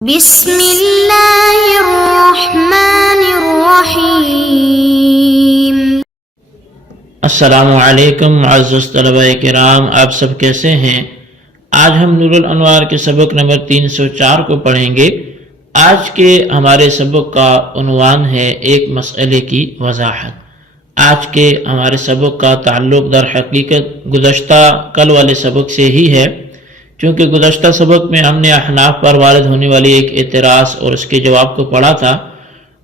بسم اللہ الرحمن الرحیم۔ السلام علیکم معزز طلبہ کرام، آپ سب کیسے ہیں؟ آج ہم نور الانوار کے سبق نمبر 304 کو پڑھیں گے۔ آج کے ہمارے سبق کا عنوان ہے ایک مسئلے کی وضاحت۔ آج کے ہمارے سبق کا تعلق در حقیقت گزشتہ کل والے سبق سے ہی ہے، چونکہ گزشتہ سبق میں ہم نے احناف پر وارد ہونے والی ایک اعتراض اور اس کے جواب کو پڑھا تھا۔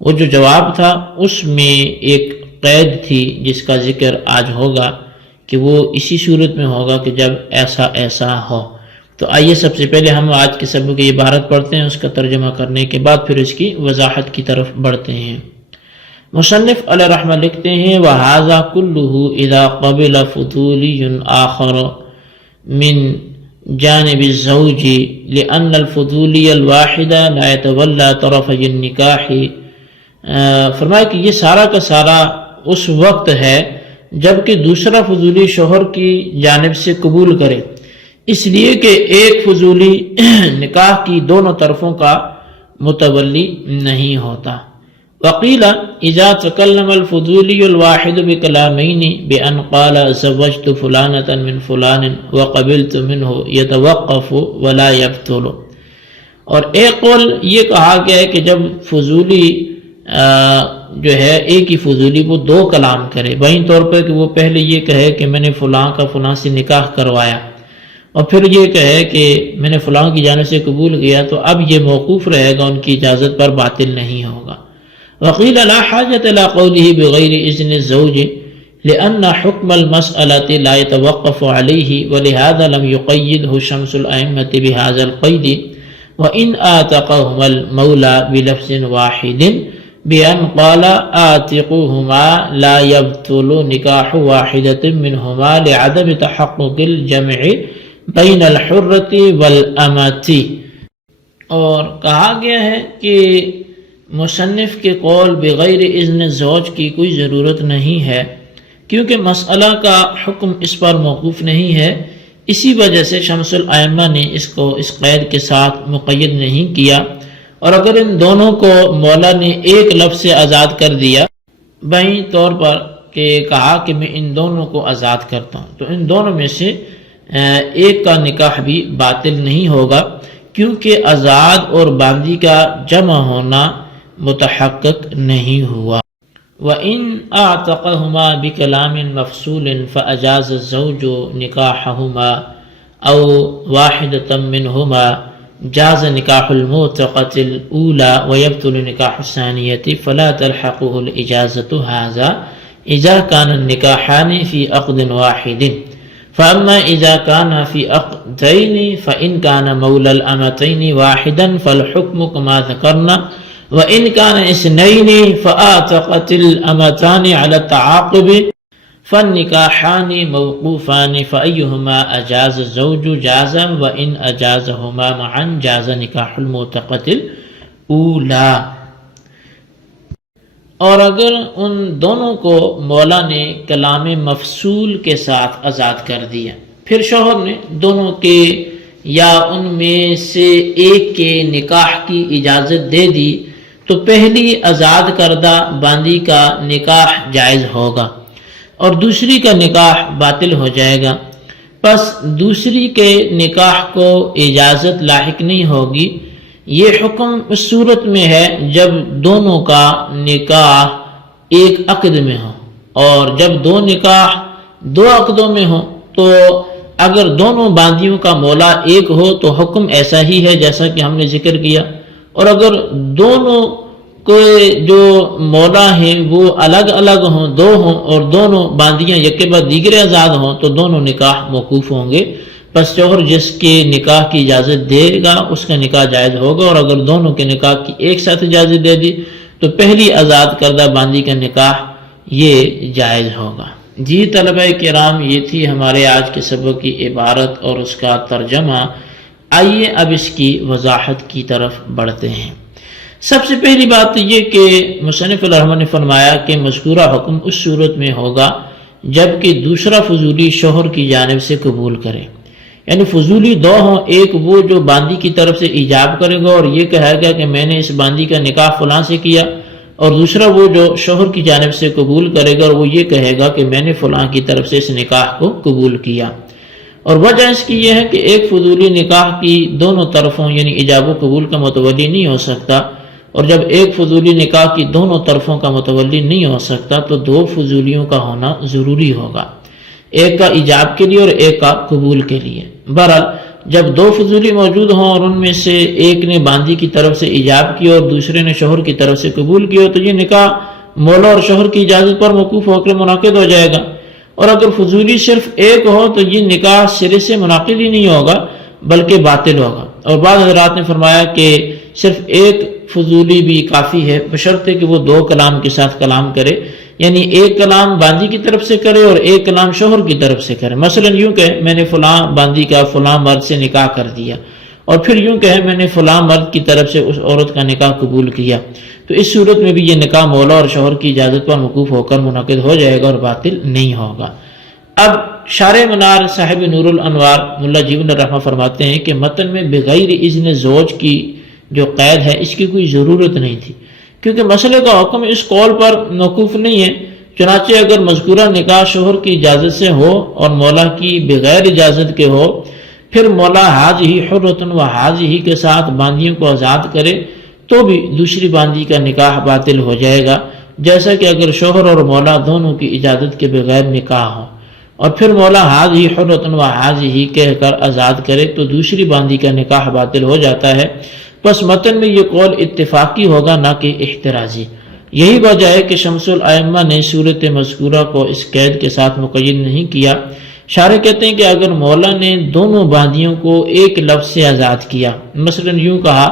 وہ جو جواب تھا اس میں ایک قید تھی جس کا ذکر آج ہوگا کہ وہ اسی صورت میں ہوگا کہ جب ایسا ہو۔ تو آئیے سب سے پہلے ہم آج کے سبق کی عبارت پڑھتے ہیں، اس کا ترجمہ کرنے کے بعد پھر اس کی وضاحت کی طرف بڑھتے ہیں۔ مصنف علیہ رحمہ لکھتے ہیں وَهَذَا كُلُّهُ إِذَا قَبِلَ فُضُولِيٌّ آخَرُ مِنْ جانب الزوج لأن الفضولی الواحد لا يتولى طرفي النکاح۔ فرمایا کہ یہ سارا کا سارا اس وقت ہے جبکہ دوسرا فضولی شوہر کی جانب سے قبول کرے، اس لیے کہ ایک فضولی نکاح کی دونوں طرفوں کا متولی نہیں ہوتا۔ وقیل اذا تکلم الفضولی الواحد بکلامین بان قال زوجت فلانة من فلان وقبلت منه يتوقف ولا يبطل۔ اور ایک قول یہ کہا گیا ہے کہ جب فضولی جو ہے ایک ہی فضولی وہ دو کلام کرے، بہین طور پر کہ وہ پہلے یہ کہے کہ میں نے فلاں کا فلاں سے نکاح کروایا، اور پھر یہ کہے کہ میں نے فلاں کی جانب سے قبول کیا، تو اب یہ موقوف رہے گا، ان کی اجازت پر باطل نہیں ہوگا۔ وقیل لا حاجة إلى قوله بغير إذن الزوج لأن حكم المسألة لا يتوقف عليه، ولهذا لم يقيده شمس الأئمة بهذا القيد، وإن آتقهما المولى بلفظ واحد بأن قال آتقوهما لا يبطل نكاح واحدة منهما لعدم تحقق الجمع بين الحرة والأمة۔ اور کہا گیا ہے کہ مصنف کے قول بغیر اذن زوج کی کوئی ضرورت نہیں ہے، کیونکہ مسئلہ کا حکم اس پر موقوف نہیں ہے، اسی وجہ سے شمس الائمہ نے اس کو اس قید کے ساتھ مقید نہیں کیا۔ اور اگر ان دونوں کو مولا نے ایک لفظ سے آزاد کر دیا، بہین طور پر کہ کہا کہ میں ان دونوں کو آزاد کرتا ہوں، تو ان دونوں میں سے ایک کا نکاح بھی باطل نہیں ہوگا، کیونکہ آزاد اور باندی کا جمع ہونا متحقق نہیں ہوا۔ وَإِنْ أَعْتَقَهُمَا بِكَلَامٍ مَفْصُولٍ فَأَجَازَ الزَّوْجُ نِكَاحَهُمَا أَوْ وَاحِدَةً مِّنْهُمَا جَازَ نِكَاحُ الْمُعْتَقَةِ الْأُولَى وَيَبْطُلُ نِكَاحُ الثَّانِيَةِ فَلَا تَلْحَقُهُ الْإِجَازَةُ هَذَا إِذَا كَانَ النِّكَاحَانِ فِي عَقْدٍ وَاحِدٍ، فَأَمَّا إِذَا كَانَ فِي عَقْدَيْنِ فَإِنْ كَانَ مَوْلَى الْأَمَتَيْنِ وَاحِدًا فَالْحُكْمُ كَمَا ذَكَرْنَا، وَإِنْ كَانَ اثْنَيْنِ فَآتَقَتِ الْأَمَتَانِ عَلَى التَّعَاقُبِ فَالنِّكَاحَانِ مَوْقُوفَانِ فَأَيُّهُمَا أَجَازَ الزَّوْجُ جَازَ، وَإِنْ أَجَازَهُمَا مَعًا جَازَ نِكَاحُ الْمُعْتَقَةِ الْأُولَى۔ اور اگر ان دونوں کو مولا نے کلام مفصول کے ساتھ آزاد کر دیا، پھر شوہر نے دونوں کے یا ان میں سے ایک کے نکاح کی اجازت دے دی، تو پہلی آزاد کردہ باندی کا نکاح جائز ہوگا اور دوسری کا نکاح باطل ہو جائے گا، پس دوسری کے نکاح کو اجازت لاحق نہیں ہوگی۔ یہ حکم اس صورت میں ہے جب دونوں کا نکاح ایک عقد میں ہو، اور جب دو نکاح دو عقدوں میں ہو، تو اگر دونوں باندیوں کا مولا ایک ہو تو حکم ایسا ہی ہے جیسا کہ ہم نے ذکر کیا، اور اگر دونوں کے جو مولا ہیں وہ الگ الگ ہوں، دو ہوں، اور دونوں باندیاں یک بعد دیگرے آزاد ہوں، تو دونوں نکاح موقوف ہوں گے، پس شوہر جس کے نکاح کی اجازت دے گا اس کا نکاح جائز ہوگا، اور اگر دونوں کے نکاح کی ایک ساتھ اجازت دے دی تو پہلی آزاد کردہ باندی کا نکاح یہ جائز ہوگا۔ جی طلبہ کرام، یہ تھی ہمارے آج کے سبق کی عبارت اور اس کا ترجمہ۔ آئیے اب اس کی وضاحت کی طرف بڑھتے ہیں۔ سب سے پہلی بات یہ کہ مصنف الرحمن نے فرمایا کہ مذکورہ حکم اس صورت میں ہوگا جبکہ دوسرا فضولی شوہر کی جانب سے قبول کرے، یعنی فضولی دو ہوں، ایک وہ جو باندی کی طرف سے ایجاب کرے گا اور یہ کہے گا کہ میں نے اس باندی کا نکاح فلاں سے کیا، اور دوسرا وہ جو شوہر کی جانب سے قبول کرے گا اور وہ یہ کہے گا کہ میں نے فلاں کی طرف سے اس نکاح کو قبول کیا۔ اور وجہ اس کی یہ ہے کہ ایک فضولی نکاح کی دونوں طرفوں یعنی ایجاب و قبول کا متولی نہیں ہو سکتا، اور جب ایک فضولی نکاح کی دونوں طرفوں کا متولی نہیں ہو سکتا تو دو فضولیوں کا ہونا ضروری ہوگا، ایک کا ایجاب کے لیے اور ایک کا قبول کے لیے۔ بہرحال جب دو فضولی موجود ہوں اور ان میں سے ایک نے باندی کی طرف سے ایجاب کیا اور دوسرے نے شوہر کی طرف سے قبول کیا تو یہ نکاح مولا اور شوہر کی اجازت پر موقوف ہو کر منعقد ہو جائے گا، اور اگر فضولی صرف ایک ہو تو یہ نکاح سرے سے منعقد ہی نہیں ہوگا بلکہ باطل ہوگا۔ اور بعض حضرات نے فرمایا کہ صرف ایک فضولی بھی کافی ہے بشرطے کہ وہ دو کلام کے ساتھ کلام کرے، یعنی ایک کلام باندی کی طرف سے کرے اور ایک کلام شوہر کی طرف سے کرے۔ مثلا یوں کہ میں نے فلاں باندی کا فلاں مرد سے نکاح کر دیا، اور پھر یوں کہ میں نے فلاں مرد کی طرف سے اس عورت کا نکاح قبول کیا، تو اس صورت میں بھی یہ نکاح مولا اور شوہر کی اجازت پر موقوف ہو کر منعقد ہو جائے گا اور باطل نہیں ہوگا۔ اب شارح منار صاحب نور الانوار ملا جیون الرحمہ فرماتے ہیں کہ متن میں بغیر اذن زوج کی جو قید ہے اس کی کوئی ضرورت نہیں تھی، کیونکہ مسئلے کا حکم اس قول پر موقوف نہیں ہے۔ چنانچہ اگر مذکورہ نکاح شوہر کی اجازت سے ہو اور مولا کی بغیر اجازت کے ہو، پھر مولا حاضی حرۃ و حاضی کے ساتھ باندیوں کو آزاد کرے تو بھی دوسری باندی کا نکاح باطل ہو جائے گا، جیسا کہ اگر شوہر اور مولا دونوں کی اجازت کے بغیر نکاح ہو، اور پھر مولا حاضی حرۃ و حاضی کہہ کر آزاد کرے تو دوسری باندی کا نکاح باطل ہو جاتا ہے۔ پس متن میں یہ قول اتفاقی ہوگا نہ کہ احترازی۔ یہی وجہ ہے کہ شمس الائمہ نے صورت مذکورہ کو اس قید کے ساتھ مقید نہیں کیا۔ شارح کہتے ہیں کہ اگر مولا نے دونوں باندیوں کو ایک لفظ سے آزاد کیا، مثلا یوں کہا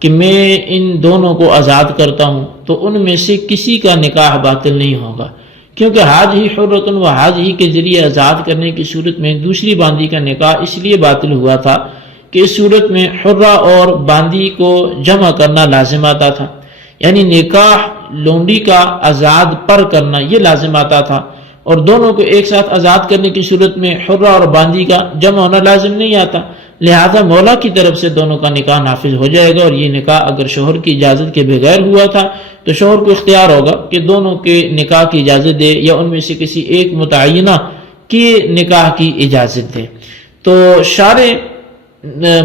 کہ میں ان دونوں کو آزاد کرتا ہوں، تو ان میں سے کسی کا نکاح باطل نہیں ہوگا، کیونکہ حاضی حرۃ و حاضی کے ذریعے آزاد کرنے کی صورت میں دوسری باندی کا نکاح اس لیے باطل ہوا تھا کہ اس صورت میں حرہ اور باندی کو جمع کرنا لازم آتا تھا، یعنی نکاح لونڈی کا آزاد پر کرنا یہ لازم آتا تھا، اور دونوں کو ایک ساتھ آزاد کرنے کی صورت میں حرہ اور باندی کا جمع ہونا لازم نہیں آتا، لہذا مولا کی طرف سے دونوں کا نکاح نافذ ہو جائے گا، اور یہ نکاح اگر شوہر کی اجازت کے بغیر ہوا تھا تو شوہر کو اختیار ہوگا کہ دونوں کے نکاح کی اجازت دے یا ان میں سے کسی ایک متعینہ کی نکاح کی اجازت دے۔ تو شارح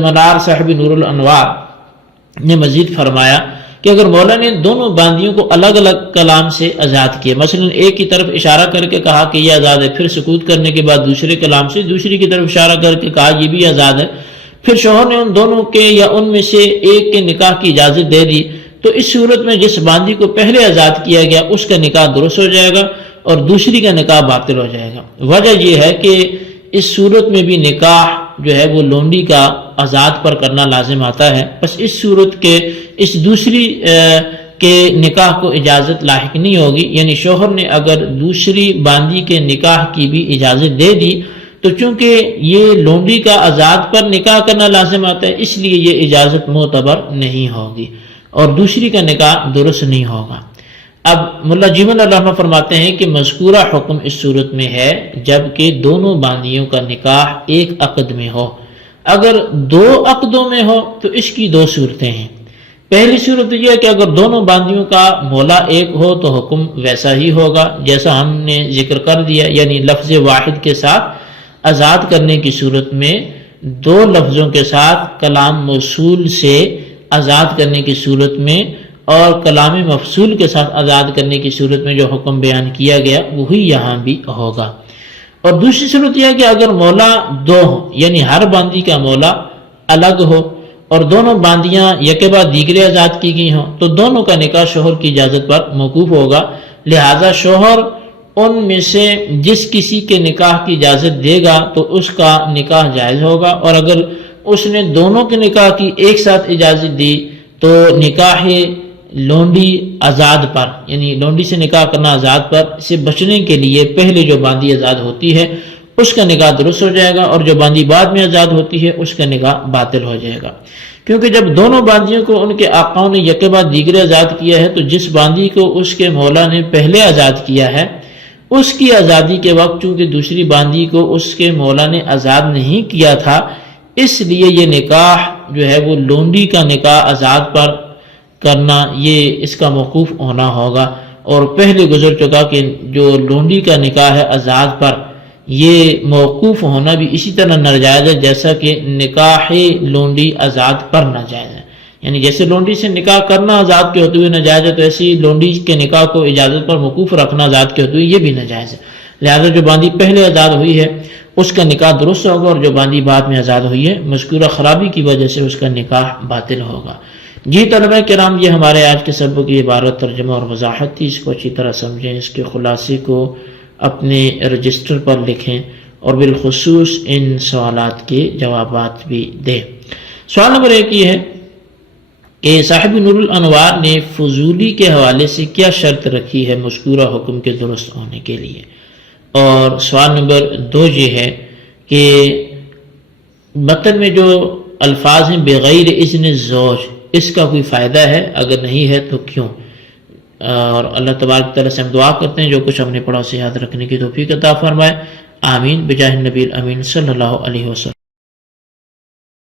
منار صاحب نور الانوار نے مزید فرمایا کہ اگر مولا نے دونوں باندیوں کو الگ الگ کلام سے آزاد کیا، مثلا ایک کی طرف اشارہ کر کے کہا کہ یہ آزاد ہے، پھر سکوت کرنے کے بعد دوسرے کلام سے دوسری کی طرف اشارہ کر کے کہا یہ بھی آزاد ہے، پھر شوہر نے ان دونوں کے یا ان میں سے ایک کے نکاح کی اجازت دے دی، تو اس صورت میں جس باندی کو پہلے آزاد کیا گیا اس کا نکاح درست ہو جائے گا اور دوسری کا نکاح باطل ہو جائے گا۔ وجہ یہ ہے کہ اس صورت میں بھی نکاح جو ہے وہ لونڈی کا آزاد پر کرنا لازم آتا ہے، بس اس صورت کے اس دوسری کے نکاح کو اجازت لاحق نہیں ہوگی، یعنی شوہر نے اگر دوسری باندی کے نکاح کی بھی اجازت دے دی تو چونکہ یہ لونڈی کا آزاد پر نکاح کرنا لازم آتا ہے اس لیے یہ اجازت معتبر نہیں ہوگی اور دوسری کا نکاح درست نہیں ہوگا۔ اب ملا جیون الرحمہ فرماتے ہیں کہ مذکورہ حکم اس صورت میں ہے جبکہ دونوں باندیوں کا نکاح ایک عقد میں ہو۔ اگر دو عقدوں میں ہو تو اس کی دو صورتیں ہیں۔ پہلی صورت یہ ہے کہ اگر دونوں باندیوں کا مولا ایک ہو تو حکم ویسا ہی ہوگا جیسا ہم نے ذکر کر دیا، یعنی لفظ واحد کے ساتھ آزاد کرنے کی صورت میں دو لفظوں کے ساتھ کلام موصول سے آزاد کرنے کی صورت میں اور کلام مفصول کے ساتھ آزاد کرنے کی صورت میں جو حکم بیان کیا گیا وہی یہاں بھی ہوگا۔ اور دوسری صورت یہ ہے کہ اگر مولا دو ہو، یعنی ہر باندی کا مولا الگ ہو اور دونوں باندیاں یکے بعد دیگرے آزاد کی گئی ہوں تو دونوں کا نکاح شوہر کی اجازت پر موقوف ہوگا، لہذا شوہر ان میں سے جس کسی کے نکاح کی اجازت دے گا تو اس کا نکاح جائز ہوگا، اور اگر اس نے دونوں کے نکاح کی ایک ساتھ اجازت دی تو نکاح لونڈی آزاد پر، یعنی لونڈی سے نکاح کرنا آزاد پر سے بچنے کے لیے پہلے جو باندی آزاد ہوتی ہے اس کا نکاح درست ہو جائے گا، اور جو باندی بعد میں آزاد ہوتی ہے اس کا نکاح باطل ہو جائے گا، کیونکہ جب دونوں باندیوں کو ان کے آقاؤں نے یکے بعد دیگرے آزاد کیا ہے تو جس باندی کو اس کے مولا نے پہلے آزاد کیا ہے اس کی آزادی کے وقت چونکہ دوسری باندی کو اس کے مولا نے آزاد نہیں کیا تھا، اس لیے یہ نکاح جو ہے وہ لونڈی کا نکاح آزاد پر کرنا یہ اس کا موقوف ہونا ہوگا۔ اور پہلے گزر چکا کہ جو لونڈی کا نکاح ہے آزاد پر، یہ موقوف ہونا بھی اسی طرح ناجائز ہے جیسا کہ نکاح لونڈی آزاد پر ناجائز ہے۔ یعنی جیسے لونڈی سے نکاح کرنا آزاد کے ہوتے ہوئے ناجائز ہے، تو ایسی لونڈی کے نکاح کو اجازت پر موقوف رکھنا آزاد کے ہوتے ہوئے یہ بھی ناجائز ہے۔ لہذا جو باندی پہلے آزاد ہوئی ہے اس کا نکاح درست ہوگا، اور جو باندی بعد میں آزاد ہوئی ہے مذکورہ خرابی کی وجہ سے اس کا نکاح باطل ہوگا۔ جی طلبہ کرام، یہ ہمارے آج کے سبق کی عبارت، ترجمہ اور وضاحت تھی۔ اس کو اچھی طرح سمجھیں، اس کے خلاصے کو اپنے رجسٹر پر لکھیں اور بالخصوص ان سوالات کے جوابات بھی دیں۔ سوال نمبر 1 یہ ہے کہ صاحب نور الانوار نے فضولی کے حوالے سے کیا شرط رکھی ہے مذکورہ حکم کے درست ہونے کے لیے؟ اور سوال نمبر 2 یہ ہے کہ متن میں جو الفاظ ہیں بغیر اذن زوج، اس کا کوئی فائدہ ہے؟ اگر نہیں ہے تو کیوں؟ اور اللہ تبارک تعالیٰ سے ہم دعا کرتے ہیں جو کچھ ہم نے پڑھا اسے یاد رکھنے کی توفیق عطا فرمائے۔ آمین بجاہ النبی الامین صلی اللہ علیہ وسلم۔